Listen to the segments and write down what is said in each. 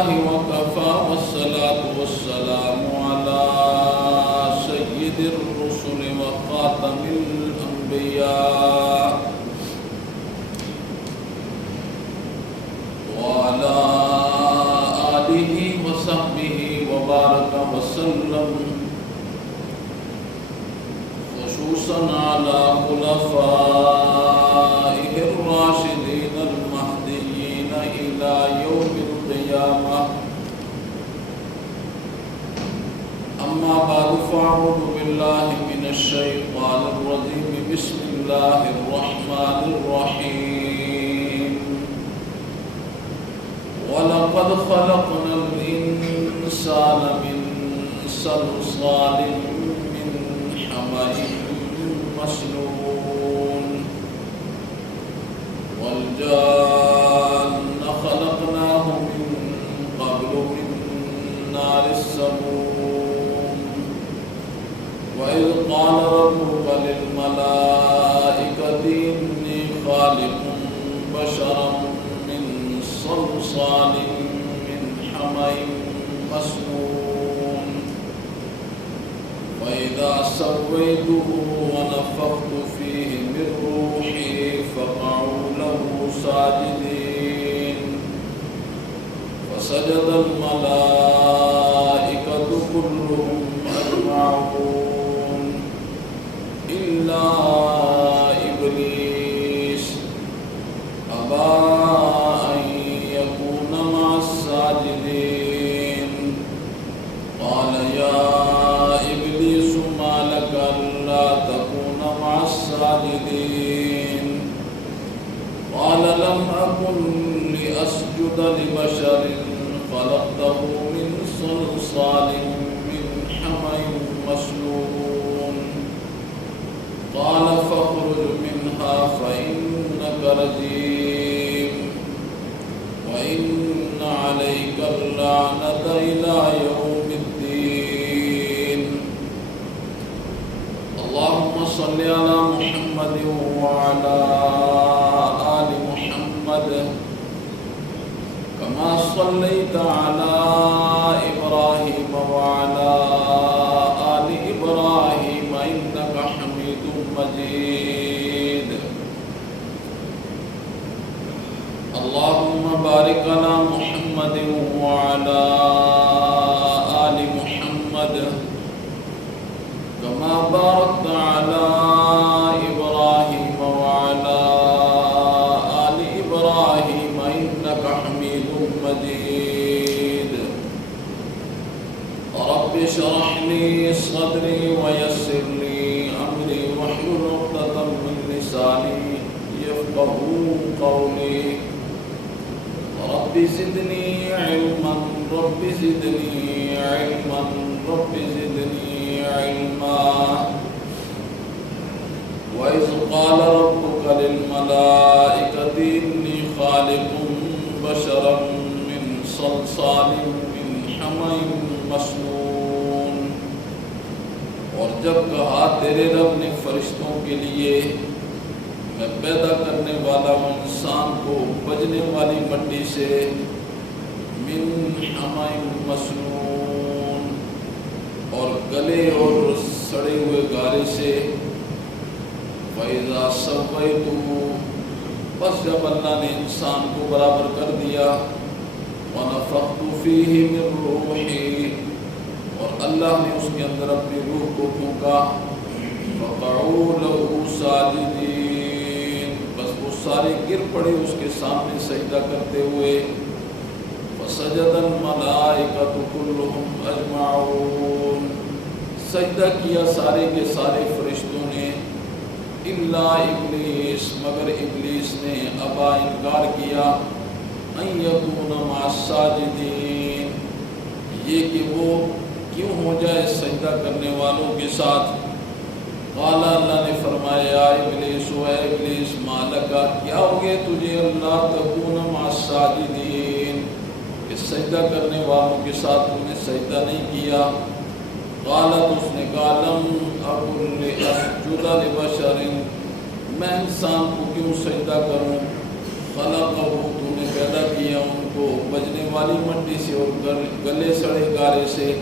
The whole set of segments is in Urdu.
لله وكفى والصلاة والسلام على سيد الرسل وخاتم الأنبياء وعلى آله وصحبه وبارك وسلم، خصوصا على خلفائه الراشدين المهديين إلى يوم القيامة. أما بعد فأعوذ بالله من الشيطان الرجيم. بسم الله الرحمن الرحيم. ولقد خلقنا الإنسان من صلصال من حمأ مسنون والجان خلقناه من قبل من نار السموم. وإذ قال ربك للملائكة إني خالق بشرا من صلصال من حمأ مسنون فإذا سويته ونفخت فيه من روحي فقعوا له ساجدين. فسجد الملائكة كلهم أجمعون إلا إبليس أبى أن يكون مع الساجدين. قال يا إبليس ما لك ألا تكون مع الساجدين؟ قال لم أكن لأسجد لبشر خلقته من صلصال من حمأ مسنون. قال فاخرج منها فإنك رجيم وإن عليك اللعنة إلى يوم الدين. اللهم صل على محمد وعلى آل محمد كما صليت على إبراهيم وعلى آل إبراهيم إنك حميد مجيد. اللهم بارك على محمد وعلى آل محمد كما باركت على إبراهيم وعلى آل إبراهيم إنك حميد مجيد. رب اشرح لي صدري ويسر لي أمري واحلل عقدة من لساني يفقهوا قولي. رب زدني علما رب زدني علما رب زدني علما. وإذ قال ربك للملائكة إني خالق بشرا من صلصال من حمأ مسنون. اور جب کہا تیرے رب نے فرشتوں کے لیے میں پیدا کرنے والا ہوں انسان کو بجنے والی مٹی سے من حمأ مسنون اور گلے اور سڑے ہوئے گارے سے. فَإِذَا سَوَّيْتُهُ بس جب اللہ نے انسان کو برابر کر دیا. وَنَفَخْتُ فِيهِ مِن رُوحِي اور اللہ نے اس کے اندر اپنی روح کو پھونکا. فَقَعُوا لَهُ سَاجِدِينَ بس وہ سارے گر پڑے اس کے سامنے سجدہ کرتے ہوئے. فَسَجَدَ الْمَلَائِكَةُ كُلُّهُمْ أَجْمَعُونَ سجدہ کیا سارے کے سارے فرشتوں نے. الا ابلیس مگر ابلیس نے ابا انکار کیا. ان یکون مع الساجدین یہ کہ وہ کیوں ہو جائے سجدہ کرنے والوں کے ساتھ. قال اللہ نے فرمایا ابلیس و ابلیس ما لکا کیا ہو گئے تجھے اللہ تکون مع الساجدین کہ سجدہ کرنے والوں کے ساتھ تم نے سجدہ نہیں کیا. قالت اس نے کہا لم اکن لاسجد لبشر میں انسان کو کیوں سجدہ کروں خلقہ تو نے پیدا کیا ان کو بجنے والی مٹی سے اور گلے سڑے گارے سے.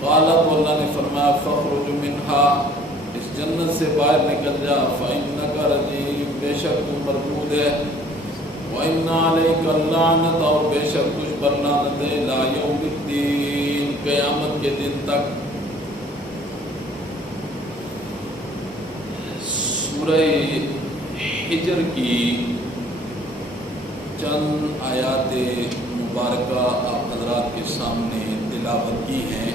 قال تو اللہ نے فرمایا فاخرج منها اس جنت سے باہر نکل جا فإنک رجیم بے شک تو مردود ہے. وَإِنَّ عَلَيْكَ اللَّعْنَةَ اور بے شک تجھ پر لعنت ہے لا یوم الدین قیامت کے دن تک. سورہ ہجر کی چند آیات مبارکہ آپ حضرات کے سامنے تلاوت کی ہیں.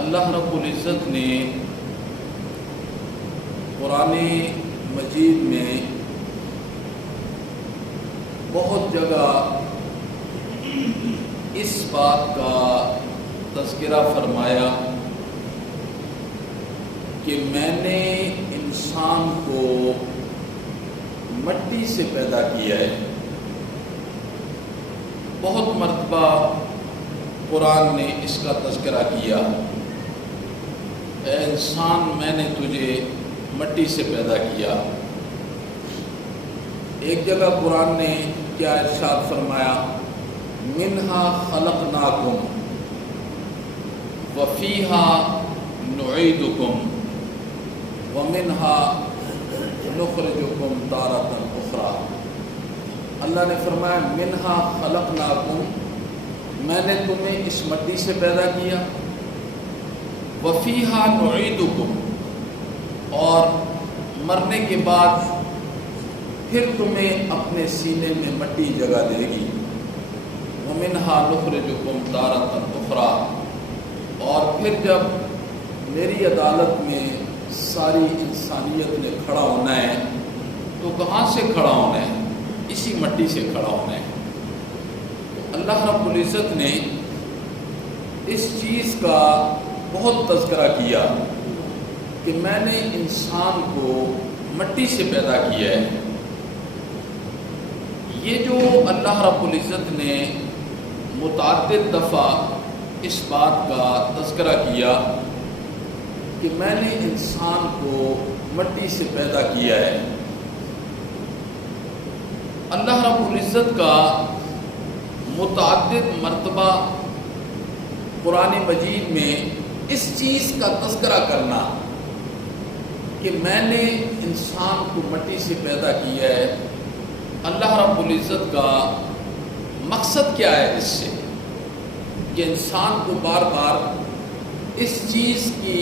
اللہ رب العزت نے قرآن مجید میں بہت جگہ اس بات کا تذکرہ فرمایا کہ میں نے انسان کو مٹی سے پیدا کیا ہے. بہت مرتبہ قرآن نے اس کا تذکرہ کیا اے انسان میں نے تجھے مٹی سے پیدا کیا. ایک جگہ قرآن نے کیا ارشاد فرمایا منہا خلقناکم وفیہا نعیدکم ومنہا نخرجکم تارۃ اخری. اللہ نے فرمایا منہا خلقناکم میں نے تمہیں اس مٹی سے پیدا کیا. وفیہا نعیدکم اور مرنے کے بعد پھر تمہیں اپنے سینے میں مٹی جگہ دے گی. ومنہا نخرجکم تارۃ اخری اور پھر جب میری عدالت میں ساری انسانیت نے کھڑا ہونا ہے تو کہاں سے کھڑا ہونا ہے؟ اسی مٹی سے کھڑا ہونا ہے. اللہ رب العزت نے اس چیز کا بہت تذکرہ کیا کہ میں نے انسان کو مٹی سے پیدا کیا ہے. یہ جو اللہ رب العزت نے متعدد دفعہ اس بات کا تذکرہ کیا کہ میں نے انسان کو مٹی سے پیدا کیا ہے. اللہ رب العزت کا متعدد مرتبہ قرآن مجید میں اس چیز کا تذکرہ کرنا کہ میں نے انسان کو مٹی سے پیدا کیا ہے. اللہ رب العزت کا مقصد کیا ہے اس سے کہ انسان کو بار بار اس چیز کی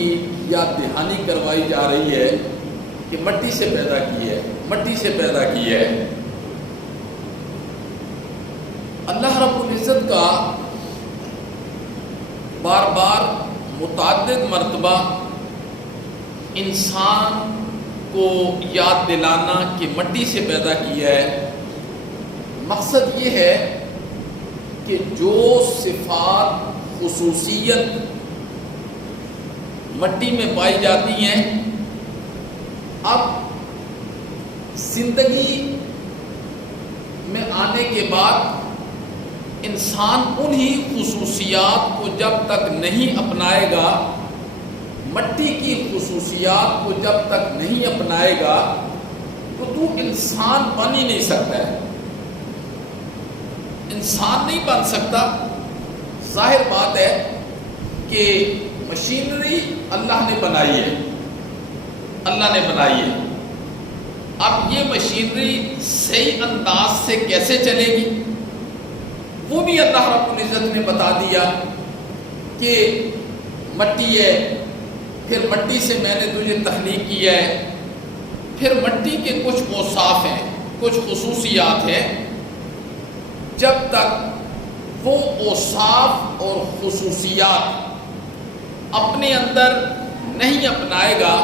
یاد دہانی کروائی جا رہی ہے کہ مٹی سے پیدا کی ہے، مٹی سے پیدا کی ہے. اللہ رب العزت کا بار بار متعدد مرتبہ انسان کو یاد دلانا کہ مٹی سے پیدا کیا ہے. مقصد یہ ہے کہ جو صفات خصوصیت مٹی میں پائی جاتی ہیں اب زندگی میں آنے کے بعد انسان انہی خصوصیات کو جب تک نہیں اپنائے گا، مٹی کی خصوصیات کو جب تک نہیں اپنائے گا تو انسان بن ہی نہیں سکتا ہے. انسان نہیں بن سکتا. ظاہر بات ہے کہ مشینری اللہ نے بنائی ہے، اللہ نے بنائی ہے. اب یہ مشینری صحیح انداز سے کیسے چلے گی وہ بھی اللہ رب العزت نے بتا دیا کہ مٹی ہے، پھر مٹی سے میں نے تجھے تخلیق کیا ہے. پھر مٹی کے کچھ اوصاف ہیں، کچھ خصوصیات ہیں. جب تک وہ اوصاف اور خصوصیات اپنے اندر نہیں اپنائے گا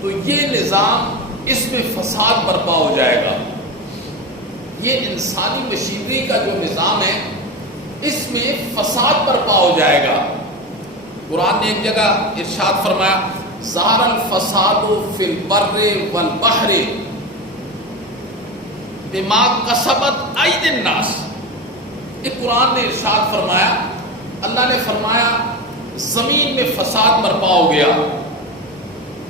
تو یہ نظام اس میں فساد برپا ہو جائے گا. یہ انسانی مشینری کا جو نظام ہے اس میں فساد برپا ہو جائے گا. قرآن نے ایک جگہ ارشاد فرمایا ظہر الفساد فی البر والبحر بما کسبت ایدی الناس. یہ قرآن نے ارشاد فرمایا، اللہ نے فرمایا زمین میں فساد برپا ہو گیا.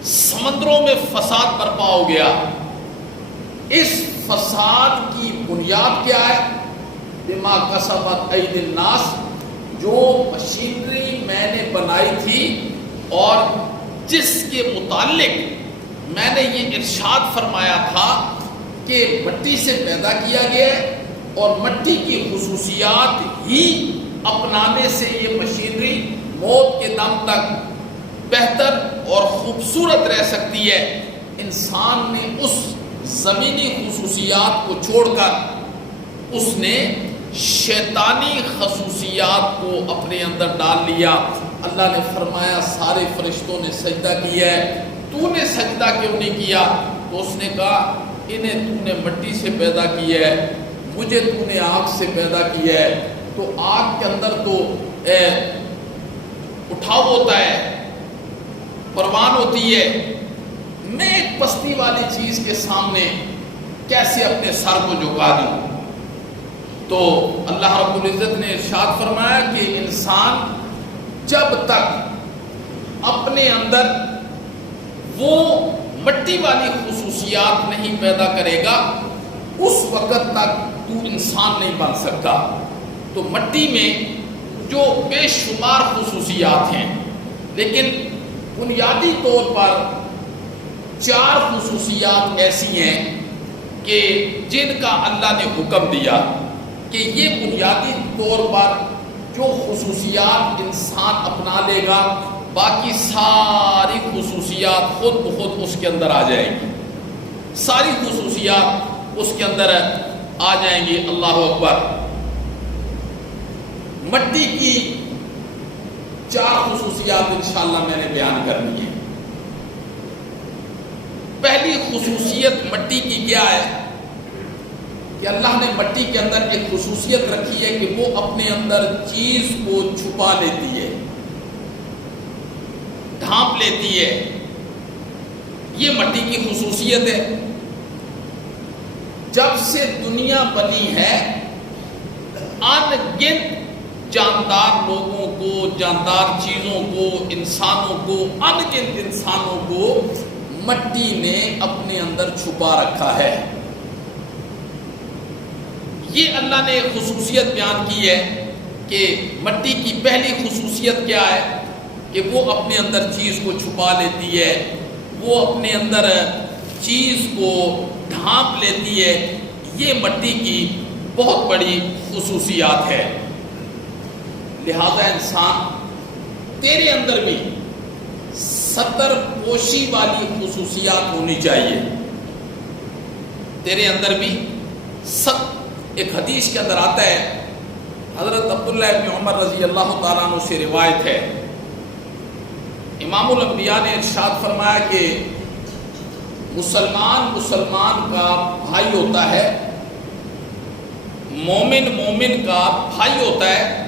سمندروں میں فساد برپا ہو گیا. اس فساد کی بنیاد کیا ہے؟ بما کسبت ایدی الناس، جو مشینری میں نے بنائی تھی اور جس کے متعلق میں نے یہ ارشاد فرمایا تھا کہ مٹی سے پیدا کیا گیا ہے اور مٹی کی خصوصیات ہی اپنانے سے یہ مشینری موت کے دم تک بہتر اور خوبصورت رہ سکتی ہے. انسان نے اس زمینی خصوصیات کو چھوڑ کر اس نے شیطانی خصوصیات کو اپنے اندر ڈال لیا. اللہ نے فرمایا سارے فرشتوں نے سجدہ کیا ہے، تو نے سجدہ کیوں نہیں کیا؟ تو اس نے کہا انہیں تو نے مٹی سے پیدا کیا ہے، مجھے تو نے آگ سے پیدا کیا ہے. تو آگ کے اندر تو اٹھاؤ ہوتا ہے، پروان ہوتی ہے، میں ایک پستی والی چیز کے سامنے کیسے اپنے سر کو جھکا دوں؟ تو اللہ رب العزت نے ارشاد فرمایا کہ انسان جب تک اپنے اندر وہ مٹی والی خصوصیات نہیں پیدا کرے گا اس وقت تک تو انسان نہیں بن سکتا. تو مٹی میں جو بے شمار خصوصیات ہیں، لیکن بنیادی طور پر 4 خصوصیات ایسی ہیں کہ جن کا اللہ نے حکم دیا کہ یہ بنیادی طور پر جو خصوصیات انسان اپنا لے گا باقی ساری خصوصیات خود بخود اس کے اندر آ جائیں گی، ساری خصوصیات اس کے اندر آ جائیں گی. اللہ اکبر. مٹی کی 4 خصوصیات انشاءاللہ میں نے بیان کرنی ہے. پہلی خصوصیت مٹی کی کیا ہے کہ اللہ نے مٹی کے اندر ایک خصوصیت رکھی ہے کہ وہ اپنے اندر چیز کو چھپا لیتی ہے، ڈھانپ لیتی ہے. یہ مٹی کی خصوصیت ہے. جب سے دنیا بنی ہے ان گنت جاندار لوگوں کو، جاندار چیزوں کو، انسانوں کو، ان گنت انسانوں کو مٹی نے اپنے اندر چھپا رکھا ہے. یہ اللہ نے ایک خصوصیت بیان کی ہے کہ مٹی کی پہلی خصوصیت کیا ہے کہ وہ اپنے اندر چیز کو چھپا لیتی ہے، وہ اپنے اندر چیز کو ڈھانپ لیتی ہے. یہ مٹی کی بہت بڑی خصوصیات ہے. لہذا انسان تیرے اندر بھی ستر پوشی والی خصوصیات ہونی چاہیے. تیرے اندر بھی ایک حدیث کے اندر آتا ہے، حضرت عبداللہ ابن عمر رضی اللہ تعالیٰ عنہ سے روایت ہے، امام الانبیاء نے ارشاد فرمایا کہ مسلمان کا بھائی ہوتا ہے، مومن کا بھائی ہوتا ہے.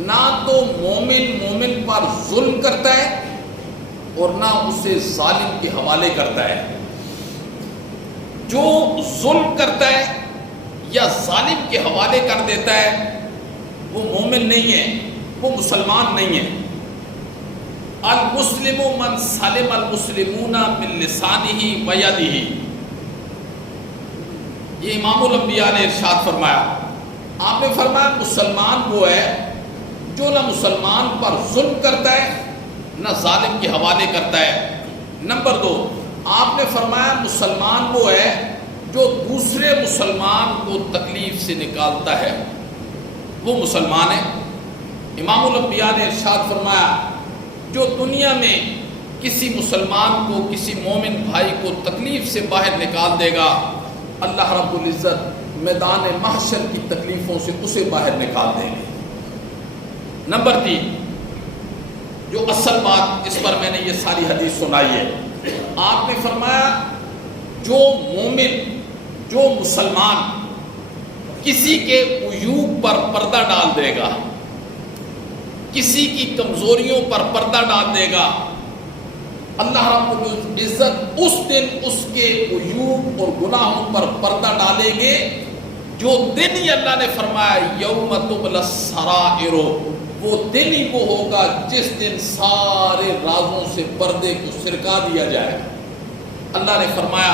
نہ تو مومن پر ظلم کرتا ہے اور نہ اسے ظالم کے حوالے کرتا ہے. جو ظلم کرتا ہے یا ظالم کے حوالے کر دیتا ہے وہ مومن نہیں ہے، وہ مسلمان نہیں ہے. المسلم من سلم المسلمون من لسانہ و یدہ، یہ امام الانبیاء نے ارشاد فرمایا. آپ نے فرمایا مسلمان وہ ہے جو نہ مسلمان پر ظلم کرتا ہے نہ ظالم کے حوالے کرتا ہے. نمبر 2، آپ نے فرمایا مسلمان وہ ہے جو دوسرے مسلمان کو تکلیف سے نکالتا ہے، وہ مسلمان ہے. امام الانبیاء نے ارشاد فرمایا جو دنیا میں کسی مسلمان کو، کسی مومن بھائی کو تکلیف سے باہر نکال دے گا، اللہ رب العزت میدان محشر کی تکلیفوں سے اسے باہر نکال دیں گے. نمبر 3، جو اصل بات اس پر میں نے یہ ساری حدیث سنائی ہے، آپ نے فرمایا جو مومن، جو مسلمان کسی کے عیوب پر پردہ ڈال دے گا، کسی کی کمزوریوں پر پردہ ڈال دے گا، اللہ رب العزت اس دن اس کے عیوب اور گناہوں پر پردہ ڈالیں گے. جو دن ہی اللہ نے فرمایا یوم تبلی السرائر، وہ دن ہی وہ ہوگا جس دن سارے رازوں سے پردے کو سرکا دیا جائے گا۔ اللہ نے فرمایا،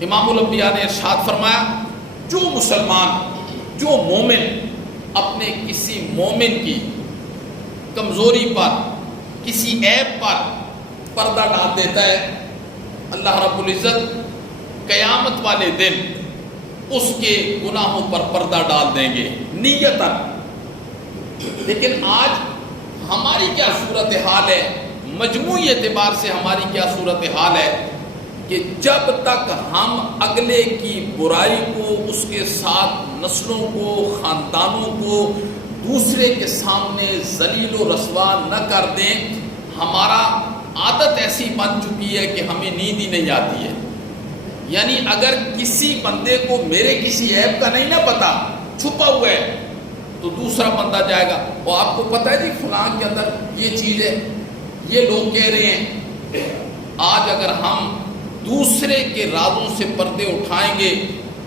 امام الانبیاء نے ارشاد فرمایا، جو مسلمان، جو مومن اپنے کسی مومن کی کمزوری پر، کسی عیب پر پردہ ڈال دیتا ہے، اللہ رب العزت قیامت والے دن اس کے گناہوں پر پردہ ڈال دیں گے نیتاً۔ لیکن آج ہماری کیا صورتحال ہے، مجموعی اعتبار سے ہماری کیا صورتحال ہے کہ جب تک ہم اگلے کی برائی کو، اس کے ساتھ نسلوں کو، خاندانوں کو دوسرے کے سامنے ذلیل و رسوا نہ کر دیں، ہمارا عادت ایسی بن چکی ہے کہ ہمیں نیند ہی نہیں آتی ہے۔ یعنی اگر کسی بندے کو میرے کسی عیب کا نہیں نہ پتا، چھپا ہوا ہے، تو دوسرا بندہ جائے گا، وہ آپ کو پتہ ہے جی فلاں کے اندر یہ چیز ہے، یہ لوگ کہہ رہے ہیں۔ آج اگر ہم دوسرے کے رازوں سے پردے اٹھائیں گے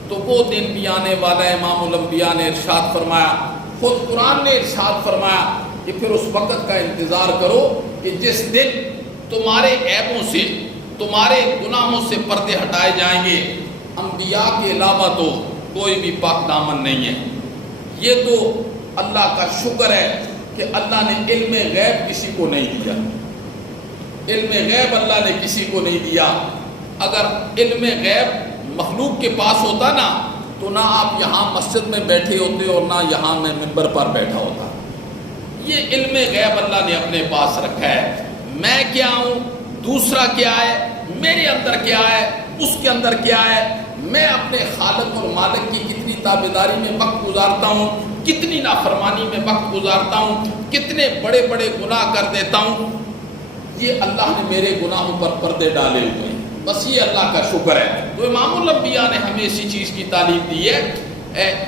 تو وہ دن بھی آنے والا ہے۔ امام الانبیاء نے ارشاد فرمایا، خود قرآن نے ارشاد فرمایا کہ پھر اس وقت کا انتظار کرو کہ جس دن تمہارے عیبوں سے، تمہارے گناہوں سے پردے ہٹائے جائیں گے۔ انبیاء کے علاوہ تو کوئی بھی پاک دامن نہیں ہے۔ یہ تو اللہ کا شکر ہے کہ اللہ نے علم غیب کسی کو نہیں دیا، علم غیب اللہ نے کسی کو نہیں دیا۔ اگر علم غیب مخلوق کے پاس ہوتا نا تو نہ آپ یہاں مسجد میں بیٹھے ہوتے اور نہ یہاں میں منبر پر بیٹھا ہوتا۔ یہ علم غیب اللہ نے اپنے پاس رکھا ہے، میں کیا ہوں، دوسرا کیا ہے، میرے اندر کیا ہے، اس کے اندر کیا ہے، میں اپنے خالق اور مالک کی کتنی تابعداری میں وقت گزارتا ہوں، کتنی نافرمانی میں وقت گزارتا ہوں، کتنے بڑے بڑے گناہ کر دیتا ہوں۔ یہ اللہ نے میرے گناہوں پر پردے ڈالے ہوئے ہیں، بس یہ اللہ کا شکر ہے۔ تو امام الانبیاء نے ہمیں اسی چیز کی تعلیم دی ہے،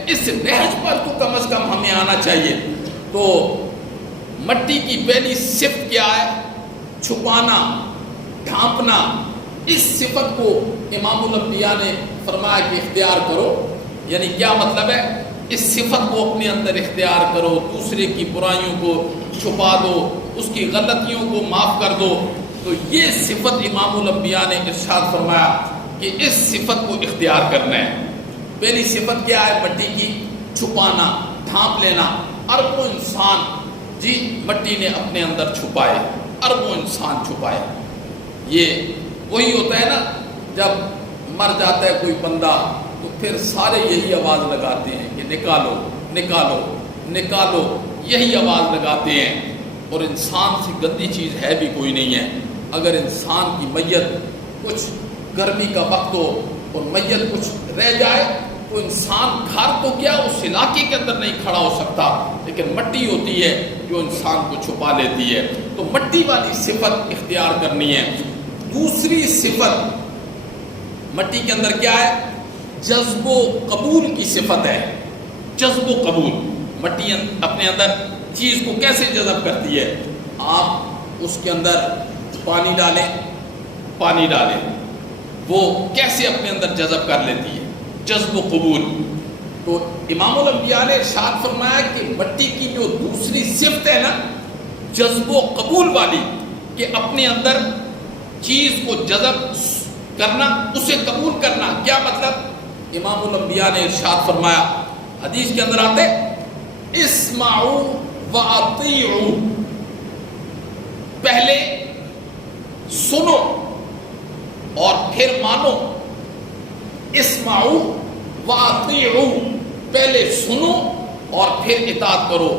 اس نہج پر تو کم از کم ہمیں آنا چاہیے۔ تو مٹی کی پہلی صفت کیا ہے؟ چھپانا، ڈھانپنا۔ اس صفت کو امام الانبیاء نے فرمایا کہ اختیار کرو، یعنی کیا مطلب ہے؟ اس صفت کو اپنے اندر اختیار کرو، دوسرے کی برائیوں کو چھپا دو، اس کی غلطیوں کو معاف کر دو۔ تو یہ صفت امام الانبیاء نے ارشاد فرمایا کہ اس صفت کو اختیار کرنا ہے۔ پہلی صفت کیا ہے مٹی کی؟ چھپانا، ڈھانپ لینا۔ اربوں انسان جی مٹی نے اپنے اندر چھپائے، اربوں انسان چھپائے۔ یہ وہی ہوتا ہے نا، جب مر جاتا ہے کوئی بندہ تو پھر سارے یہی آواز لگاتے ہیں کہ نکالو نکالو نکالو، یہی آواز لگاتے ہیں۔ اور انسان سے گندی چیز ہے بھی کوئی نہیں ہے۔ اگر انسان کی میت کچھ گرمی کا وقت ہو اور میت کچھ رہ جائے تو انسان گھر تو کیا اس علاقے کے اندر نہیں کھڑا ہو سکتا، لیکن مٹی ہوتی ہے جو انسان کو چھپا لیتی ہے۔ تو مٹی والی صفت اختیار کرنی ہے۔ دوسری صفت مٹی کے اندر کیا ہے؟ جذب و قبول کی صفت ہے۔ جذب و قبول، مٹی اپنے اندر چیز کو کیسے جذب کرتی ہے؟ آپ اس کے اندر پانی ڈالیں، پانی ڈالیں، وہ کیسے اپنے اندر جذب کر لیتی ہے؟ جذب و قبول۔ تو امام الانبیاء نے ارشاد فرمایا کہ مٹی کی جو دوسری صفت ہے نا، جذب و قبول والی، کہ اپنے اندر چیز کو جذب کرنا، اسے قبول کرنا۔ کیا مطلب؟ امام الانبیاء نے ارشاد فرمایا، حدیث کے اندر آتے، اسمعوا واطیعوا، پہلے سنو اور پھر مانو۔ اسمعوا واطیعوا، پہلے سنو اور پھر اطاعت کرو۔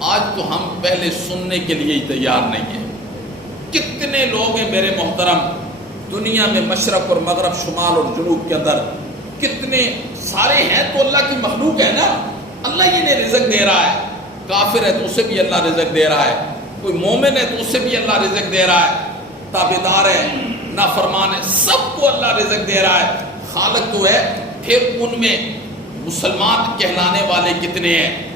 آج تو ہم پہلے سننے کے لیے ہی تیار نہیں ہیں۔ کتنے لوگ ہیں میرے محترم دنیا میں، مشرق اور مغرب، شمال اور جنوب کے اندر، کتنے سارے ہیں تو اللہ کی مخلوق ہے نا، اللہ ہی نے رزق دے رہا ہے۔ کافر ہے تو اسے بھی اللہ رزق دے رہا ہے، کوئی مومن ہے تو اسے بھی اللہ رزق دے رہا ہے، تابعدار ہے، نافرمان ہے، سب کو اللہ رزق دے رہا ہے، خالق تو ہے۔ پھر ان میں مسلمان کہلانے والے کتنے ہیں؟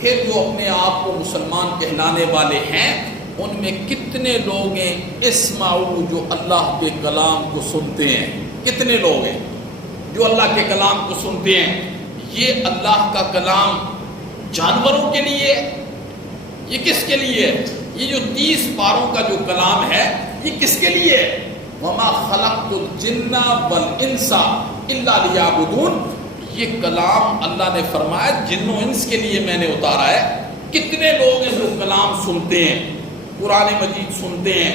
پھر جو اپنے آپ کو مسلمان کہلانے والے ہیں ان میں کتنے لوگ ہیں اسمعوا جو اللہ کے کلام کو سنتے ہیں؟ کتنے لوگ ہیں جو اللہ کے کلام کو سنتے ہیں؟ یہ اللہ کا کلام جانوروں کے لیے، یہ کس کے لیے ہے؟ یہ جو 30 پاروں کا جو کلام ہے یہ کس کے لیے ہے؟ وَمَا خَلَقْتُ الْجِنَّ وَالْإِنسَ إِلَّا لِيَعْبُدُونَ، یہ کلام اللہ نے فرمایا جن و انس کے لیے میں نے اتارا ہے۔ کتنے لوگ ہیں جو کلام سنتے ہیں، قرآن مجید سنتے ہیں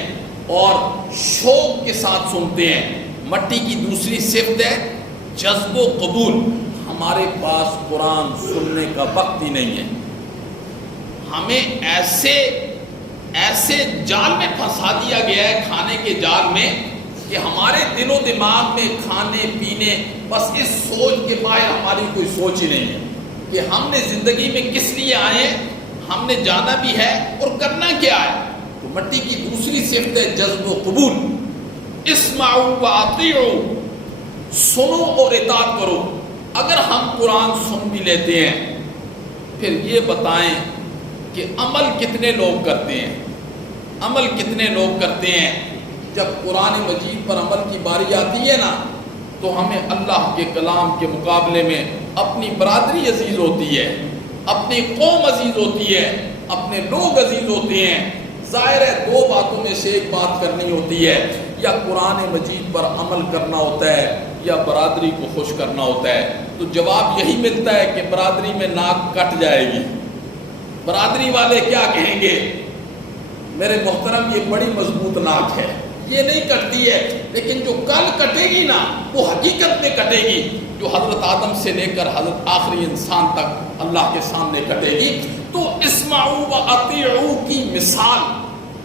اور شوق کے ساتھ سنتے ہیں۔ مٹی کی دوسری صفت ہے جذب و قبول۔ ہمارے پاس قرآن سننے کا وقت ہی نہیں ہے، ہمیں ایسے جال میں پھنسا دیا گیا ہے، کھانے کے جال میں، کہ ہمارے دل و دماغ میں کھانے پینے بس اس سوچ کے باہر ہماری کوئی سوچ ہی نہیں ہے کہ ہم نے زندگی میں کس لیے آئے، ہم نے جانا بھی ہے اور کرنا کیا ہے۔ تو مٹی کی دوسری صفت ہے جذب و قبول۔ اسمعوا واطیعوا، سنو اور اطاعت کرو۔ اگر ہم قرآن سن بھی لیتے ہیں، پھر یہ بتائیں کہ عمل کتنے لوگ کرتے ہیں؟ عمل کتنے لوگ کرتے ہیں؟ جب قرآن مجید پر عمل کی باری آتی ہے نا، تو ہمیں اللہ کے کلام کے مقابلے میں اپنی برادری عزیز ہوتی ہے، اپنی قوم عزیز ہوتی ہے، اپنے لوگ عزیز ہوتے ہیں۔ ظاہر ہے دو باتوں میں سے ایک بات کرنی ہوتی ہے، یا قرآن مجید پر عمل کرنا ہوتا ہے یا برادری کو خوش کرنا ہوتا ہے۔ تو جواب یہی ملتا ہے کہ برادری میں ناک کٹ جائے گی۔ برادری والے کیا کہیں گے؟ میرے محترم یہ بڑی مضبوط ناک ہے، یہ نہیں کٹتی ہے، لیکن جو کل کٹے گی نا وہ حقیقت میں کٹے گی، جو حضرت آدم سے لے کر حضرت آخری انسان تک اللہ کے سامنے کٹے گی۔ تو اسمعوا واطیعوا کی مثال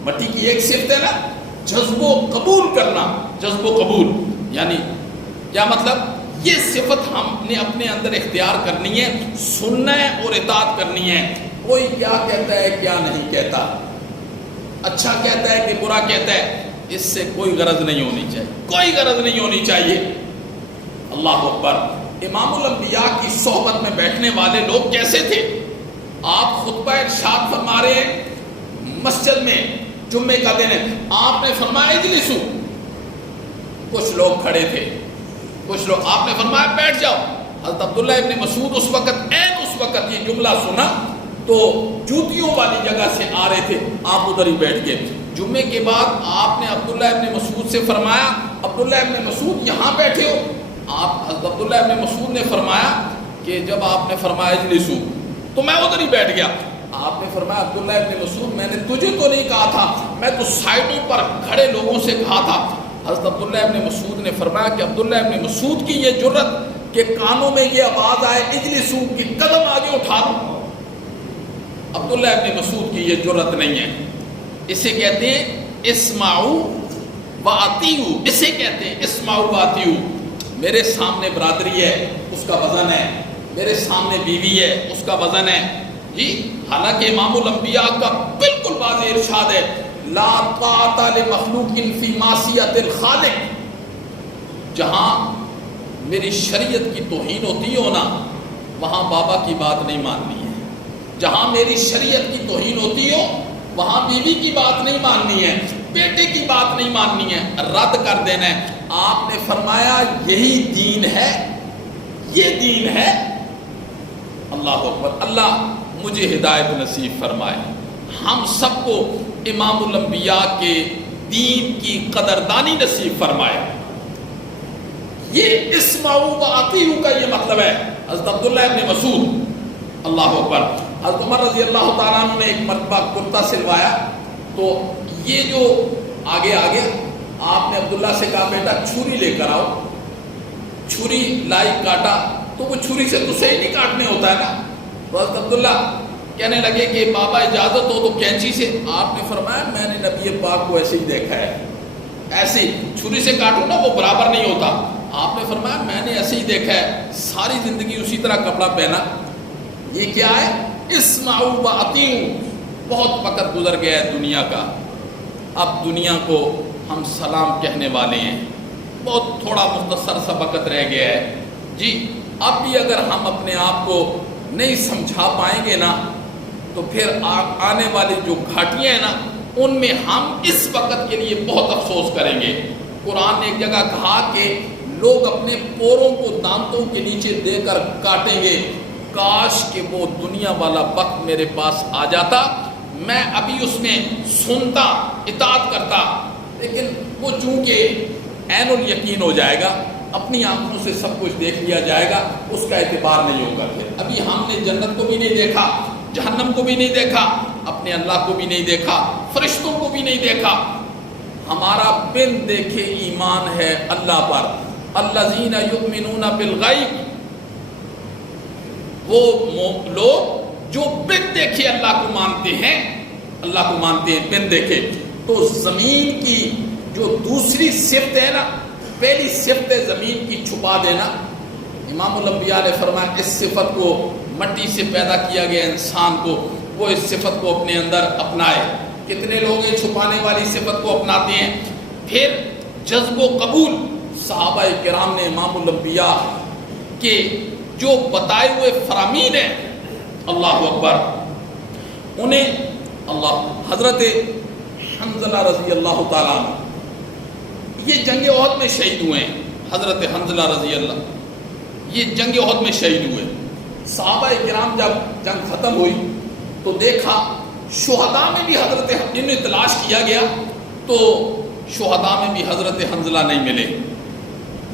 مٹی کی ایک صفت ہے نا جذب و قبول کرنا۔ جذب و قبول یعنی کیا مطلب؟ یہ صفت ہم نے اپنے اندر اختیار کرنی ہے، سننا ہے اور اطاعت کرنی ہے۔ کوئی کیا کہتا ہے کیا نہیں کہتا، اچھا کہتا ہے کہ برا کہتا ہے، اس سے کوئی غرض نہیں ہونی چاہیے، کوئی غرض نہیں ہونی چاہیے۔ اللہ اکبر۔ امام الانبیاء کی صحبت میں بیٹھنے والے لوگ کیسے تھے؟ آپ خطبہ ارشاد فرما رہے ہیں مسجد میں، جمعے کا دن ہے، آپ نے فرمایا اجلسو، کچھ لوگ کھڑے تھے، کچھ لوگ، آپ نے فرمایا بیٹھ جاؤ۔ حضرت عبداللہ ابن مسعود اس وقت یہ جملہ سنا تو جوتیوں والی جگہ سے آ رہے تھے، آپ ادھر ہی بیٹھ گئے۔ جمعے کے بعد آپ نے عبداللہ ابن مسعود سے فرمایا عبداللہ ابن مسعود یہاں بیٹھے ہو؟ حضرت عبداللہ ابن مسعود نے فرمایا کہ جب آپ نے فرمایا اجلسو تو میں ادھر ہی بیٹھ گیا۔ آپ نے فرمایا عبداللہ ابن مسعود میں نے تجھے تو نہیں کہا تھا، میں تو سائڈوں پر کھڑے لوگوں سے کہا تھا۔ حضرت عبداللہ ابن مسعود نے فرمایا کہ عبداللہ ابن مسعود کی یہ جرت کہ کانوں میں یہ آواز آئے اجلسو کہ قدم آگے اٹھا لو، عبداللہ ابن مسعود کی یہ جرت نہیں ہے۔ اسے کہتے ہیں اسمعوا واطیعوا، اسے کہتے ہیں اسمعوا واطیعوا۔ میرے سامنے برادری ہے، اس کا وزن ہے، میرے سامنے بیوی ہے، اس کا وزن ہے جی۔ حالانکہ امام الانبیاء کا بالکل واضح ارشاد ہے لا طاعت لمخلوق فی معصیت الخالق۔ جہاں میری شریعت کی توہین ہوتی ہو نا، وہاں بابا کی بات نہیں ماننی ہے۔ جہاں میری شریعت کی توہین ہوتی ہو وہاں بیوی کی بات نہیں ماننی ہے، بیٹے کی بات نہیں ماننی ہے، رد کر دینا ہے۔ آپ نے فرمایا یہی دین ہے، یہ دین ہے۔ اللہ اکبر۔ اللہ مجھے ہدایت نصیب فرمائے، ہم سب کو امام الانبیاء کے دین کی قدردانی نصیب فرمائے۔ یہ اسمعوا واطیعوا کا یہ مطلب ہے۔ حضرت عبداللہ ابن مسعود، اللہ اکبر، حضرت عمر رضی اللہ تعالیٰ عنہ نے ایک مرتبہ کرتا سلوایا تو یہ جو آگے آپ نے عبداللہ سے کہا بیٹا چھری لے کر آؤ، چھری لائی، کاٹا تو وہ چھری سے تو صحیح نہیں کاٹنے ہوتا ہے نا۔ تو حضرت عبداللہ کہنے لگے کہ بابا اجازت ہو تو کینچی سے۔ آپ نے فرمایا میں نے نبی پاک کو ایسے ہی دیکھا ہے، ایسے ہی چھری سے کاٹو نا وہ برابر نہیں ہوتا۔ آپ نے فرمایا میں نے ایسے ہی دیکھا ہے، ساری زندگی اسی طرح کپڑا پہنا۔ یہ کیا ہے؟ اسمعوا واطیعوا۔ بہت وقت گزر گیا ہے دنیا کا، اب دنیا کو ہم سلام کہنے والے ہیں، بہت تھوڑا مختصر سا وقت رہ گیا ہے جی۔ اب بھی اگر ہم اپنے آپ کو نہیں سمجھا پائیں گے نا تو پھر آنے والی جو گھاٹیاں ہیں نا ان میں ہم اس وقت کے لیے بہت افسوس کریں گے۔ قرآن نے ایک جگہ کہا کہ لوگ اپنے پوروں کو دانتوں کے نیچے دے کر کاٹیں گے، کاش کہ وہ دنیا والا وقت میرے پاس آ جاتا میں ابھی اس میں سنتا، اطاعت کرتا، لیکن وہ چونکہ عین الیقین ہو جائے گا، اپنی آنکھوں سے سب کچھ دیکھ لیا جائے گا، اس کا اعتبار نہیں ہوگا۔ پھر ابھی ہم نے جنت کو بھی نہیں دیکھا، جہنم کو بھی نہیں دیکھا، اپنے اللہ کو بھی نہیں دیکھا، فرشتوں کو بھی نہیں دیکھا، ہمارا بن دیکھے ایمان ہے اللہ پر۔ الذین یؤمنون بالغیب، وہ لوگ جو بن دیکھے اللہ کو مانتے ہیں، اللہ کو مانتے ہیں بن دیکھے۔ تو زمین کی جو دوسری صفت ہے نا، پہلی صفت ہے زمین کی چھپا دینا۔ امام الانبیاء نے فرمایا اس صفت کو مٹی سے پیدا کیا گیا انسان کو، وہ اس صفت کو اپنے اندر اپنائے۔ کتنے لوگ ہیں چھپانے والی صفت کو اپناتے ہیں؟ پھر جذب و قبول، صحابہ کرام نے امام الانبیاء کے جو بتائے ہوئے فرامین ہیں، اللہ اکبر، انہیں اللہ حضرت حنظلہ رضی اللہ تعالیٰ عنہ، یہ جنگ احد میں شہید ہوئے ہیں، حضرت حنظلہ رضی اللہ، یہ جنگ احد میں شہید ہوئے۔ صحابہ کرام جب جنگ ختم ہوئی تو دیکھا شہداء میں بھی حضرت، انہیں تلاش کیا گیا تو شہداء میں بھی حضرت حنظلہ نہیں ملے،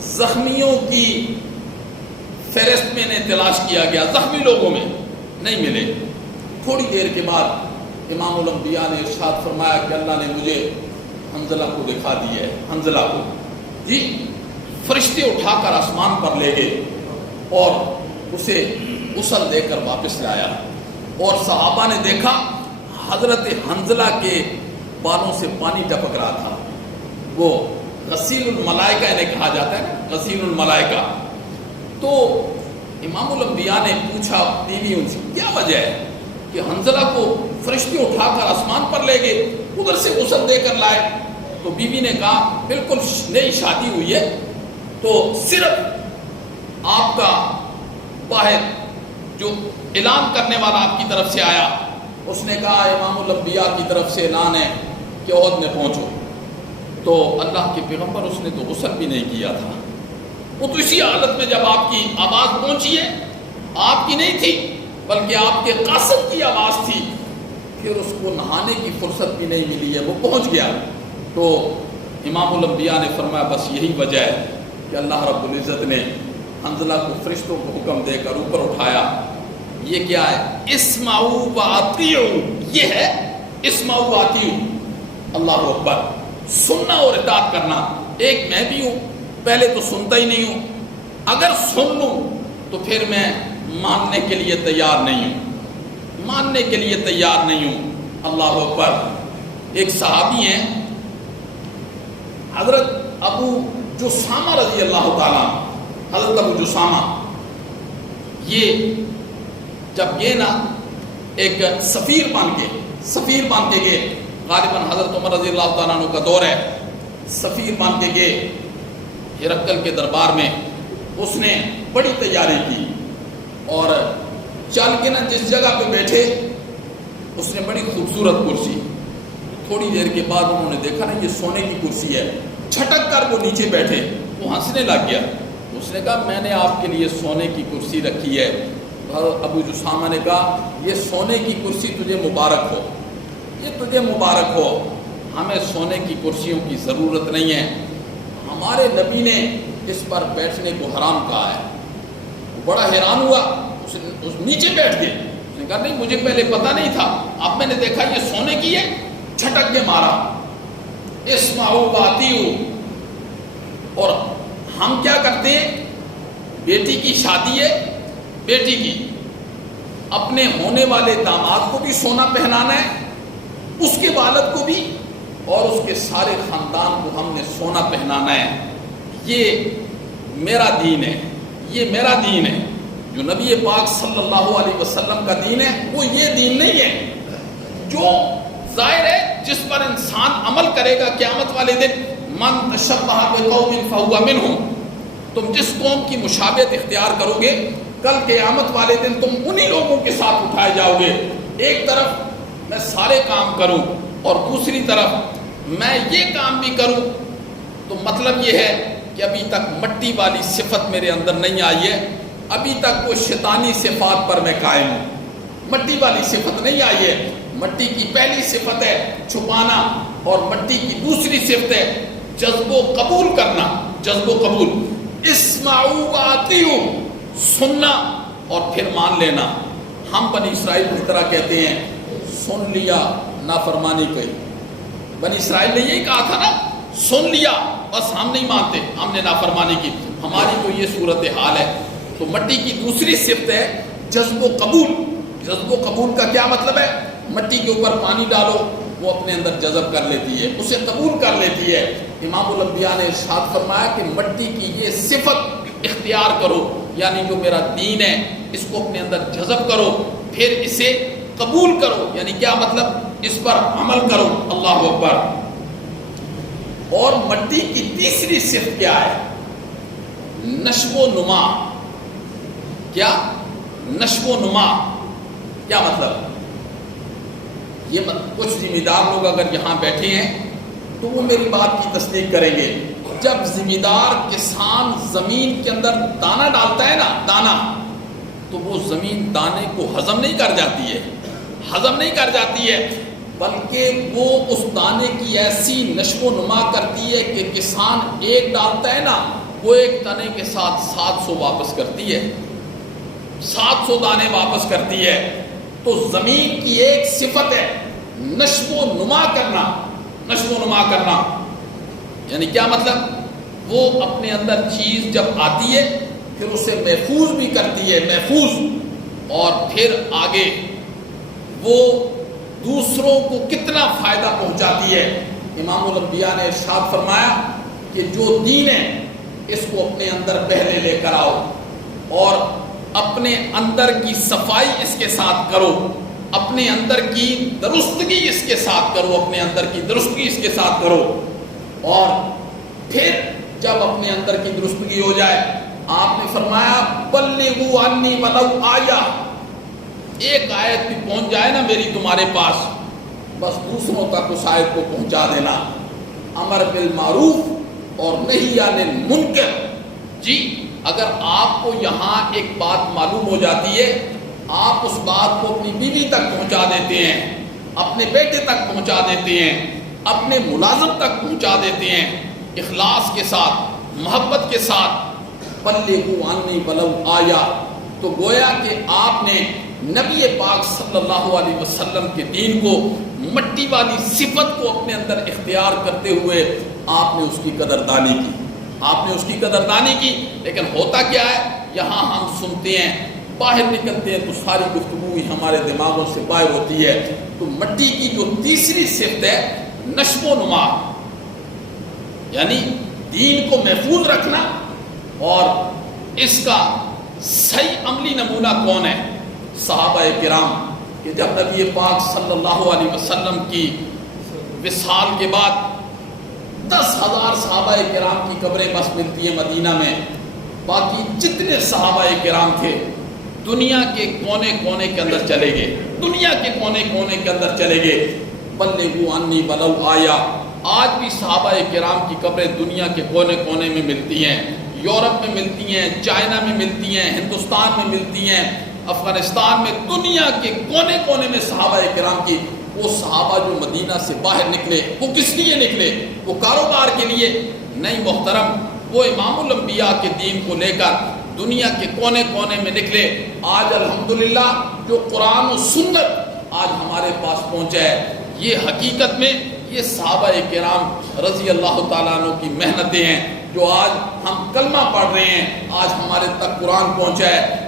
زخمیوں کی فہرست میں انہیں تلاش کیا گیا، زخمی لوگوں میں نہیں ملے۔ تھوڑی دیر کے بعد امام الانبیاء نے ارشاد فرمایا کہ اللہ نے مجھے حنظلہ کو دکھا دیا ہے، حنظلہ کو جی فرشتے اٹھا کر آسمان پر لے گئے اور اسے غسل دے کر واپس لایا، اور صحابہ نے دیکھا حضرت حنظلہ کے بالوں سے پانی ٹپک رہا تھا۔ وہ غسیل الملائکہ انہیں کہا جاتا ہے نا، غسیل الملائکہ۔ تو امام الانبیاء نے پوچھا بیوی ان سے کیا وجہ ہے کہ حنظلہ کو فرشتے اٹھا کر آسمان پر لے گئے، ادھر سے غسل دے کر لائے؟ تو بیوی نے کہا بالکل نئی شادی ہوئی ہے، تو صرف آپ کا واحد جو اعلان کرنے والا آپ کی طرف سے آیا، اس نے کہا امام الانبیاء کی طرف سے اعلان ہے کہ عہد میں پہنچو۔ تو اللہ کے پیغمبر، اس نے تو غسل بھی نہیں کیا تھا، وہ تو اسی حالت میں جب آپ کی آواز پہنچی ہے، آپ کی نہیں تھی بلکہ آپ کے قاصد کی آواز تھی، پھر اس کو نہانے کی فرصت بھی نہیں ملی ہے، وہ پہنچ گیا۔ تو امام الانبیاء نے فرمایا بس یہی وجہ ہے کہ اللہ رب العزت نے حنظلہ کو فرشتوں کو حکم دے کر اوپر اٹھایا۔ یہ کیا ہے؟ اسمعوا واطیعوا، یہ ہے اسمعوا واطیعوا، اللہ اکبر، سننا اور اطاعت کرنا۔ ایک میں بھی ہوں، پہلے تو سنتا ہی نہیں ہوں، اگر سن لوں تو پھر میں ماننے کے لیے تیار نہیں ہوں، ماننے کے لیے تیار نہیں ہوں، اللہ اکبر۔ ایک صحابی ہیں حضرت ابو جسامہ رضی اللہ تعالیٰ، حضرت ابو جسامہ، یہ جب یہ نا ایک سفیر بن کے گئے، غالباً حضرت عمر رضی اللہ تعالیٰ عنہ کا دور ہے، سفیر بن کے گئے ہرقل کے دربار میں، اس نے بڑی تیاری کی اور چل کے نا جس جگہ پہ بیٹھے اس نے بڑی خوبصورت کرسی، تھوڑی دیر کے بعد انہوں نے دیکھا نا یہ سونے کی کرسی ہے، چھٹک کر وہ نیچے بیٹھے، وہ ہنسنے لگ گیا۔ اس نے کہا میں نے آپ کے لیے سونے کی کرسی رکھی ہے۔ ابو جسامہ نے کہا یہ سونے کی کرسی تجھے مبارک ہو، یہ تجھے مبارک ہو، ہمیں سونے کی کرسیوں کی ضرورت نہیں ہے، ہمارے نبی نے اس پر بیٹھنے کو حرام کہا ہے۔ بڑا حیران ہوا، اس نیچے بیٹھ گئے، اس نے کہا نہیں مجھے پہلے پتہ نہیں تھا، اب میں نے دیکھا یہ سونے کی ہے، چھٹک کے مارا، اسمعوا واطیعوا۔ اور ہم کیا کرتے ہیں؟ بیٹی کی شادی ہے، بیٹی کی اپنے ہونے والے داماد کو بھی سونا پہنانا ہے، اس کے والد کو بھی، اور اس کے سارے خاندان کو ہم نے سونا پہنانا ہے۔ یہ میرا دین ہے، یہ میرا دین ہے۔ جو نبی پاک صلی اللہ علیہ وسلم کا دین ہے وہ یہ دین نہیں ہے، جو ظاہر ہے جس پر انسان عمل کرے گا قیامت والے دن، من تشبہ بقوم فہو منہم، تم جس قوم کی مشابہت اختیار کرو گے کل قیامت والے دن تم انہی لوگوں کے ساتھ اٹھائے جاؤ گے۔ ایک طرف میں سارے کام کروں اور دوسری طرف میں یہ کام بھی کروں، تو مطلب یہ ہے کہ ابھی تک مٹی والی صفت میرے اندر نہیں آئی ہے، ابھی تک وہ شیطانی صفات پر میں قائم ہوں، مٹی والی صفت نہیں آئی ہے۔ مٹی کی پہلی صفت ہے چھپانا، اور مٹی کی دوسری صفت ہے جذب و قبول کرنا، جذب و قبول۔ اسمعوا واطیعوا، سننا اور پھر مان لینا۔ ہم بنی اسرائیل کی طرح کہتے ہیں سن لیا نافرمانی کی۔ بنی اسرائیل نے یہی کہا تھا نا، سن لیا بس ہم نہیں مانتے، ہم نے نافرمانی کی۔ ہماری تو یہ صورتحال ہے۔ تو مٹی کی دوسری صفت ہے جذب و قبول۔ جذب و قبول کا کیا مطلب ہے؟ مٹی کے اوپر پانی ڈالو وہ اپنے اندر جذب کر لیتی ہے، اسے قبول کر لیتی ہے۔ امام الانبیاء نے ارشاد فرمایا کہ مٹی کی یہ صفت اختیار کرو، یعنی جو میرا دین ہے اس کو اپنے اندر جذب کرو، پھر اسے قبول کرو، یعنی کیا مطلب؟ اس پر عمل کرو۔ اللہ اکبر۔ اور مٹی کی تیسری صفت کیا ہے؟ نشو و نما۔ کیا؟ نشو و نما۔ کیا مطلب؟ یہ کچھ ذمہ دار لوگ اگر یہاں بیٹھے ہیں تو وہ میری بات کی تصدیق کریں گے۔ جب ذمہ دار کسان زمین کے اندر دانہ ڈالتا ہے نا، دانہ، تو وہ زمین دانے کو ہضم نہیں کر جاتی ہے، ہضم نہیں کر جاتی ہے، بلکہ وہ اس دانے کی ایسی نشو و نما کرتی ہے کہ کسان ایک ڈالتا ہے نا، وہ ایک دانے کے ساتھ 700 واپس کرتی ہے، 700 دانے واپس کرتی ہے۔ تو زمین کی ایک صفت ہے نشو و نما کرنا، نشو و نما کرنا، یعنی کیا مطلب؟ وہ اپنے اندر چیز جب آتی ہے پھر اسے محفوظ بھی کرتی ہے، محفوظ، اور پھر آگے وہ دوسروں کو کتنا فائدہ پہنچاتی ہے۔ امام الانبیاء نے ارشاد فرمایا کہ جو دین ہے اس کو اپنے اندر پہلے لے کر آؤ اور اپنے اندر کی صفائی اس کے ساتھ کرو، اپنے اندر کی درستگی اس کے ساتھ کرو، اپنے اندر کی درستگی اس کے ساتھ کرو، اور پھر جب اپنے اندر کی درستگی ہو جائے آپ نے فرمایا بلغوا عنی ولو آیہ، ایک آیت بھی پہنچ جائے نا میری تمہارے پاس، بس دوسروں تک اس آیت کو پہنچا دینا۔ امر بالمعروف اور نہی عن المنکر۔ جی اگر آپ کو یہاں ایک بات معلوم ہو جاتی ہے، آپ اس بات کو اپنی بیوی تک پہنچا دیتے ہیں، اپنے بیٹے تک پہنچا دیتے ہیں، اپنے ملازم تک پہنچا دیتے ہیں، اخلاص کے ساتھ، محبت کے ساتھ، بلغوا عنی ولو آیہ، تو گویا کہ آپ نے نبی پاک صلی اللہ علیہ وسلم کے دین کو، مٹی والی صفت کو اپنے اندر اختیار کرتے ہوئے آپ نے اس کی قدردانی کی، آپ نے اس کی قدردانی کی۔ لیکن ہوتا کیا ہے، یہاں ہم سنتے ہیں، باہر نکلتے ہیں تو ساری گفتگو ہی ہمارے دماغوں سے باہر ہوتی ہے۔ تو مٹی کی جو تیسری صفت ہے نشو و نما، یعنی دین کو محفوظ رکھنا، اور اس کا صحیح عملی نمونہ کون ہے؟ صحابہ کرام، کہ جب نبی پاک صلی اللہ علیہ وسلم کی وصال کے بعد 10,000 صحابہ کرام کی قبریں بس ملتی ہیں مدینہ میں، باقی جتنے صحابہ کرام تھے دنیا کے کونے کونے کے اندر چلے گئے، دنیا کے کونے کونے کے اندر چلے گئے۔ بلغوا عنی ولو آیہ، آج بھی صحابہ کرام کی قبریں دنیا کے کونے کونے میں ملتی ہیں، یورپ میں ملتی ہیں، چائنا میں ملتی ہیں، ہندوستان میں ملتی ہیں، افغانستان میں، دنیا کے کونے کونے میں صحابہ کرام کی۔ وہ صحابہ جو مدینہ سے باہر نکلے وہ کس لیے نکلے؟ وہ کاروبار کے لیے نہیں محترم، وہ امام الانبیاء کے دین کو لے کر دنیا کے کونے کونے میں نکلے۔ آج الحمدللہ جو قرآن و سنت آج ہمارے پاس پہنچا ہے، یہ حقیقت میں یہ صحابہ کرام رضی اللہ تعالیٰ عنہ کی محنتیں ہیں، جو آج ہم کلمہ پڑھ رہے ہیں، آج ہمارے تک قرآن پہنچا ہے،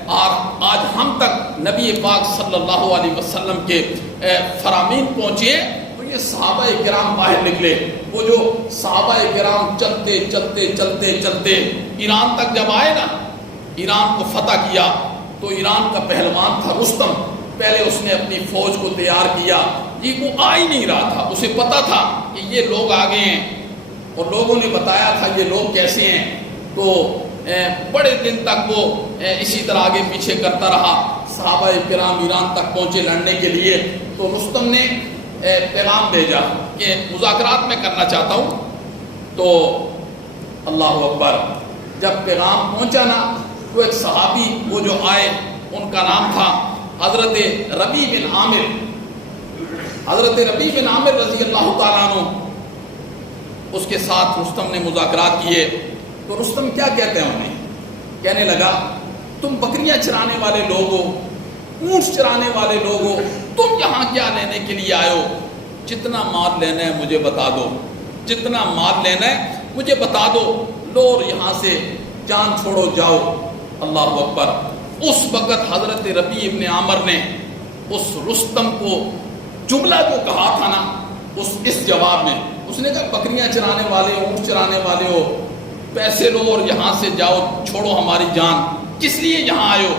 آج ہم تک نبی پاک صلی اللہ علیہ وسلم کے فرامین پہنچے ہیں، تو یہ صحابہ کرام باہر نکلے۔ وہ جو صحابہ کرام چلتے چلتے چلتے چلتے ایران تک جب آئے نا، ایران کو فتح کیا، تو ایران کا پہلوان تھا رستم، پہلے اس نے اپنی فوج کو تیار کیا، یہ وہ آ ہی نہیں رہا تھا، اسے پتا تھا کہ یہ لوگ آگے ہیں، اور لوگوں نے بتایا تھا یہ لوگ کیسے ہیں، تو بڑے دن تک وہ اسی طرح آگے پیچھے کرتا رہا۔ صحابہ کرام ایران تک پہنچے لڑنے کے لیے، تو رستم نے پیغام بھیجا کہ مذاکرات میں کرنا چاہتا ہوں۔ تو اللہ اکبر، جب پیغام پہنچا نا، تو ایک صحابی وہ جو آئے، ان کا نام تھا حضرت ربیع بن عامر، حضرت ربیع بن عامر رضی اللہ تعالیٰ عنہ اس کے ساتھ رستم نے مذاکرات کیے تو رستم کیا کہتے ہیں انہیں؟ کہنے لگا تم بکریاں چرانے والے لوگ ہو، اونٹ چرانے والے لوگ ہو، تم یہاں کیا لینے کے لیے آئے ہو؟ جتنا مال لینا ہے مجھے بتا دو، جتنا مال لینا ہے مجھے بتا دو، لو اور یہاں سے جان چھوڑو جاؤ۔ اللہ اکبر۔ اس وقت حضرت ربیع بن عامر نے اس رستم کو جملہ جو کہا تھا نا، اس جواب میں اس نے کہا بکریاں چرانے والے ہو، اونٹ چرانے والے ہو، پیسے لو اور یہاں سے جاؤ، چھوڑو ہماری جان، کس لیے یہاں آئے ہو؟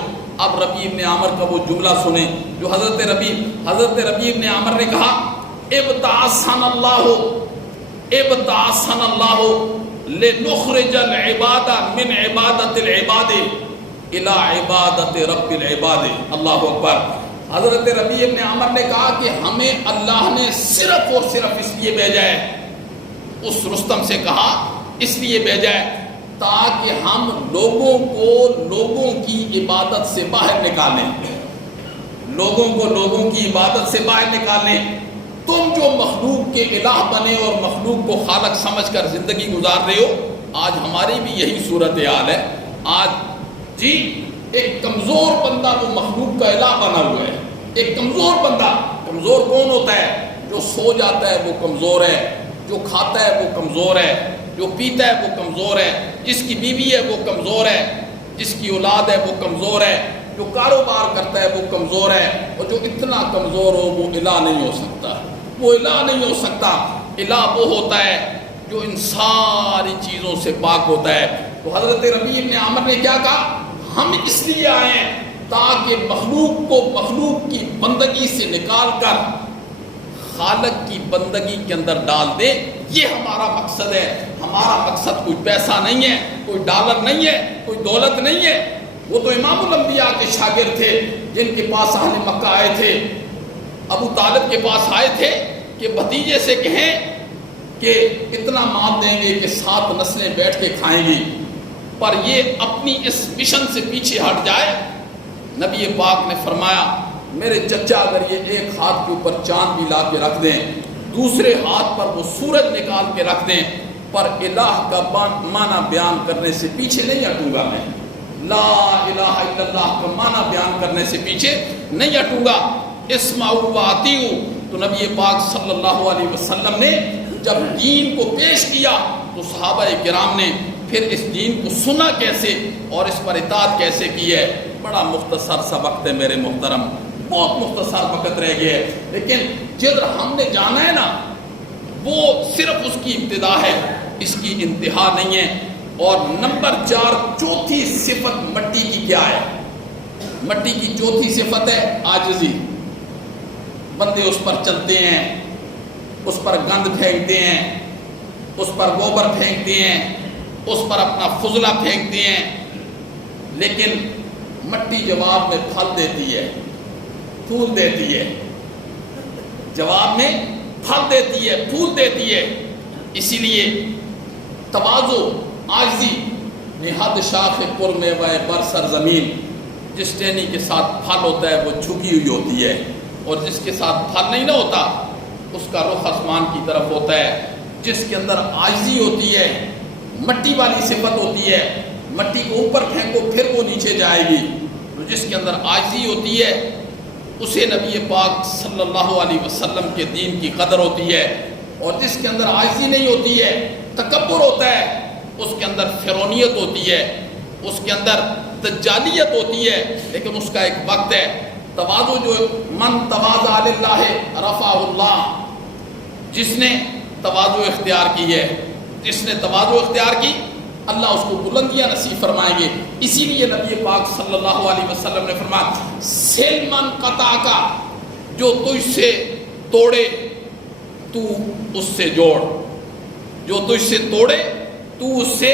اب ربیع بن عامر کا وہ جملہ سنیں جو حضرت ربیع بن عامر نے کہا ابتعثنا اللہ لنخرج العباد من عبادت العباد الى عبادت رب العباد۔ اللہ اکبر۔ حضرت ربیع بن عامر نے کہا کہ ہمیں اللہ نے صرف اور صرف اس لیے بھیجا ہے، اس رستم سے کہا اس لیے بھیجا ہے تاکہ ہم لوگوں کو لوگوں کی عبادت سے باہر نکالیں، لوگوں کو لوگوں کی عبادت سے باہر نکالیں۔ تم جو مخلوق کے الہ بنے اور مخلوق کو خالق سمجھ کر زندگی گزار رہے ہو، آج ہماری بھی یہی صورتحال ہے۔ آج جی ایک کمزور بندہ وہ مخلوق کا الہ بنا ہوا ہے، ایک کمزور بندہ۔ کمزور کون ہوتا ہے؟ جو سو جاتا ہے وہ کمزور ہے، جو کھاتا ہے وہ کمزور ہے، جو پیتا ہے وہ کمزور ہے، جس کی بیوی ہے وہ کمزور ہے، جس کی اولاد ہے وہ کمزور ہے، جو کاروبار کرتا ہے وہ کمزور ہے، اور جو اتنا کمزور ہو وہ الہ نہیں ہو سکتا، وہ الہ نہیں ہو سکتا۔ الہ وہ ہوتا ہے جو ان ساری چیزوں سے پاک ہوتا ہے۔ تو حضرت ربیع بن عامر نے کیا کہا؟ ہم اس لیے آئے ہیں تاکہ مخلوق کو مخلوق کی بندگی سے نکال کر خالق کی بندگی کے اندر ڈال دے، یہ ہمارا مقصد ہے۔ ہمارا مقصد کوئی پیسہ نہیں ہے، کوئی ڈالر نہیں ہے، کوئی دولت نہیں ہے۔ وہ تو امام الانبیاء کے شاگرد تھے جن کے پاس اہل مکہ آئے تھے، ابو طالب کے پاس آئے تھے کہ بھتیجے سے کہیں کہ اتنا مال دیں گے کہ 7 نسلیں بیٹھ کے کھائیں گی، پر یہ اپنی اس مشن سے پیچھے ہٹ جائے۔ نبی پاک نے فرمایا میرے چچا اگر یہ ایک ہاتھ کے اوپر چاند بھی لا کے رکھ دیں، دوسرے ہاتھ پر وہ سورج نکال کے رکھ دیں، پر الہ کا معنی بیان کرنے سے پیچھے نہیں ہٹوں گا، میں لا الہ الا اللہ کا معنی بیان کرنے سے پیچھے نہیں ہٹوں گا۔ اسمعوا واطیعوا۔ تو نبی پاک صلی اللہ علیہ وسلم نے جب دین کو پیش کیا تو صحابہ کرام نے پھر اس دین کو سنا کیسے اور اس پر اطاعت کیسے کی ہے۔ بڑا مختصر سا وقت ہے میرے محترم، بہت مختصر وقت رہ گیا ہے، لیکن جدھر ہم نے جانا ہے نا وہ صرف اس کی ابتدا ہے، اس کی انتہا نہیں ہے۔ اور نمبر 4 چوتھی صفت مٹی کی کیا ہے؟ مٹی کی چوتھی صفت ہے عاجزی۔ بندے اس پر چلتے ہیں، اس پر گند پھینکتے ہیں، اس پر گوبر پھینکتے ہیں، اس پر اپنا فضلہ پھینکتے ہیں، لیکن مٹی جواب میں پھل دیتی ہے، پھول دیتی ہے، جواب میں پھل دیتی ہے، پھول دیتی ہے۔ اسی لیے تواضع، عاجزی، نہاد شاخ پر میوہ بر سر زمین، جس ٹہنی کے ساتھ پھل ہوتا ہے وہ جھکی ہوئی ہوتی ہے، اور جس کے ساتھ پھل نہیں نہ ہوتا اس کا رخ آسمان کی طرف ہوتا ہے۔ جس کے اندر عاجزی ہوتی ہے، مٹی والی صفت ہوتی ہے، مٹی کو اوپر پھینکو پھر وہ نیچے جائے گی، تو جس کے اندر عاجزی ہوتی ہے اسے نبی پاک صلی اللہ علیہ وسلم کے دین کی قدر ہوتی ہے، اور جس کے اندر عاجزی نہیں ہوتی ہے، تکبر ہوتا ہے، اس کے اندر فرعونیت ہوتی ہے، اس کے اندر دجالیت ہوتی ہے، لیکن اس کا ایک وقت ہے۔ تواضع جو من تواضع للہ رفعہ اللہ، جس نے تواضع اختیار کی ہے، جس نے تواضع اختیار کی اللہ اس کو بلندیاں نصیب فرمائیں گے۔ اسی لیے نبی پاک صلی اللہ علیہ وسلم نے فرمایا سل من قطع کا، جو تجھ سے توڑے تو اس سے جوڑ، جو تجھ سے توڑے تو اس سے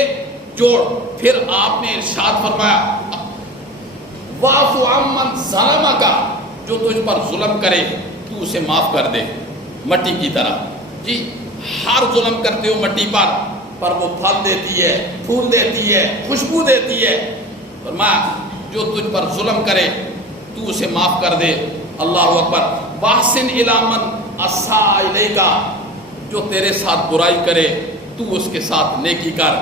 جوڑ۔ پھر آپ نے ارشاد فرمایا واعف عمن ظلمک، جو تجھ پر ظلم کرے تو اسے معاف کر دے، مٹی کی طرح۔ جی ہر ظلم کرتے ہو مٹی پر وہ پھل دیتی ہے، پھول دیتی ہے، خوشبو دیتی ہے۔ فرمایا جو تجھ پر ظلم کرے تو اسے معاف کر دے۔ اللہ اکبر۔ واحسن الی من اسا الیکا، جو تیرے ساتھ برائی کرے تو اس کے ساتھ نیکی کر۔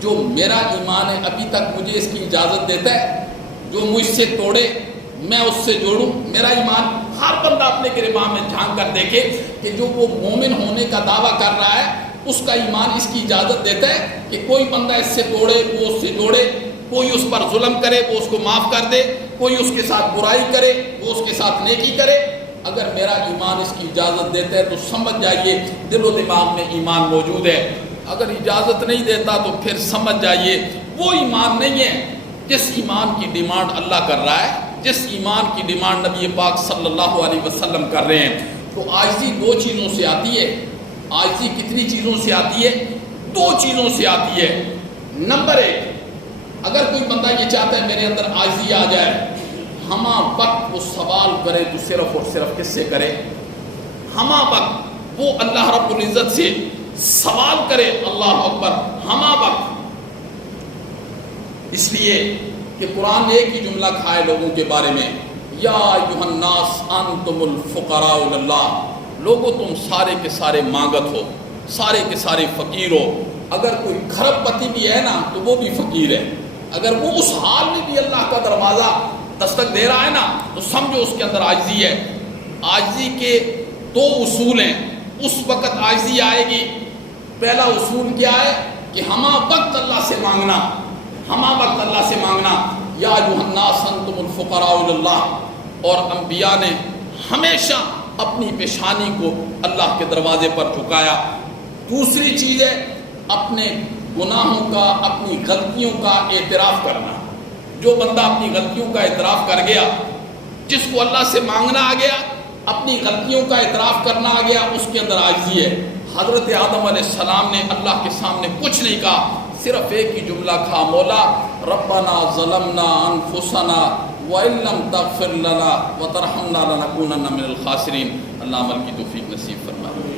جو میرا ایمان ہے ابھی تک مجھے اس کی اجازت دیتا ہے، جو مجھ سے توڑے میں اس سے جوڑوں۔ میرا ایمان، ہر بندہ اپنے گریباں میں جھانک کر دیکھے کہ جو وہ مومن ہونے کا دعویٰ کر رہا ہے اس کا ایمان اس کی اجازت دیتا ہے کہ کوئی بندہ اس سے توڑے وہ اس سے جوڑے، کوئی اس پر ظلم کرے وہ اس کو معاف کر دے، کوئی اس کے ساتھ برائی کرے وہ اس کے ساتھ نیکی کرے۔ اگر میرا ایمان اس کی اجازت دیتا ہے تو سمجھ جائیے دل و دماغ میں ایمان موجود ہے، اگر اجازت نہیں دیتا تو پھر سمجھ جائیے وہ ایمان نہیں ہے جس ایمان کی ڈیمانڈ اللہ کر رہا ہے، جس ایمان کی ڈیمانڈ نبی پاک صلی اللہ علیہ وسلم کر رہے ہیں۔ تو عاجزی دو چیزوں سے آتی ہے۔ عاجزی کتنی چیزوں سے آتی ہے؟ دو چیزوں سے آتی ہے۔ نمبر ایک، اگر کوئی بندہ یہ چاہتا ہے میرے اندر عاجزی آ جائے، ہمہ وقت وہ سوال کرے تو صرف اور صرف کس سے کرے؟ ہمہ وقت وہ اللہ رب العزت سے سوال کرے، اللہ اکبر، ہمہ وقت۔ اس لیے کہ قرآن نے ایک ہی جملہ کھائے لوگوں کے بارے میں، یا ایھا الناس انتم الفقراء اللہ، لوگوں تم سارے کے سارے مانگت ہو، سارے کے سارے فقیر ہو۔ اگر کوئی کھرب پتی بھی ہے نا تو وہ بھی فقیر ہے، اگر وہ اس حال میں بھی اللہ کا دروازہ دستک دے رہا ہے نا تو سمجھو اس کے اندر عاجزی ہے۔ عاجزی کے دو اصول ہیں، اس وقت عاجزی آئے گی۔ پہلا اصول کیا ہے کہ ہمہ وقت اللہ سے مانگنا، ہمہ وقت اللہ سے مانگنا، یا ایھا الناس انتم الفقراء اللہ۔ اور انبیاء نے ہمیشہ اپنی پیشانی کو اللہ کے دروازے پر جھکایا۔ دوسری چیز ہے اپنے گناہوں کا، اپنی غلطیوں کا اعتراف کرنا۔ جو بندہ اپنی غلطیوں کا اعتراف کر گیا، جس کو اللہ سے مانگنا آ گیا، اپنی غلطیوں کا اعتراف کرنا آ گیا، اس کے اندر عاجزی ہے۔ حضرت آدم علیہ السلام نے اللہ کے سامنے کچھ نہیں کہا، صرف ایک ہی جملہ کہا، مولا ربنا ظلمنا انفسنا وَإِن لَّمْ تَغْفِرْ لَنَا وَتَرْحَمْنَا لَنَكُونَنَّ مِنَ الْخَاسِرِينَ۔ اللہ عمل کی توفیق نصیب فرمائے۔